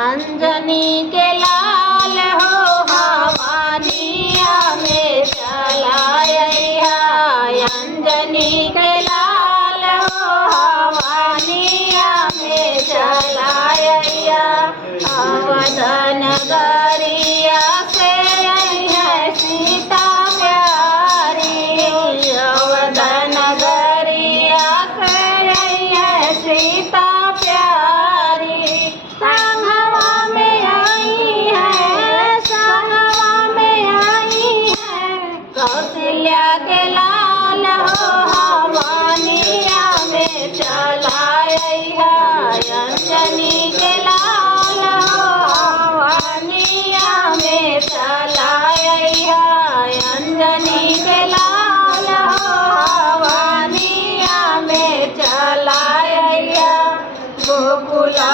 अंजनी के लाल हो हवानिया में चलाया, अंजनी के लाल हो हवानिया में चलाया। अवधन गरिया से है सीता प्यारी, अवधन गरिया से है सीता प्यारी। संगवा में आई है, संगवा में आई है, कौशल्या के लाल हो हवानिया में चलाया, अंजनी के लाल हो हवानिया में चलाया, अंजनी के लाल हो हवानिया में चलाया। गोकुला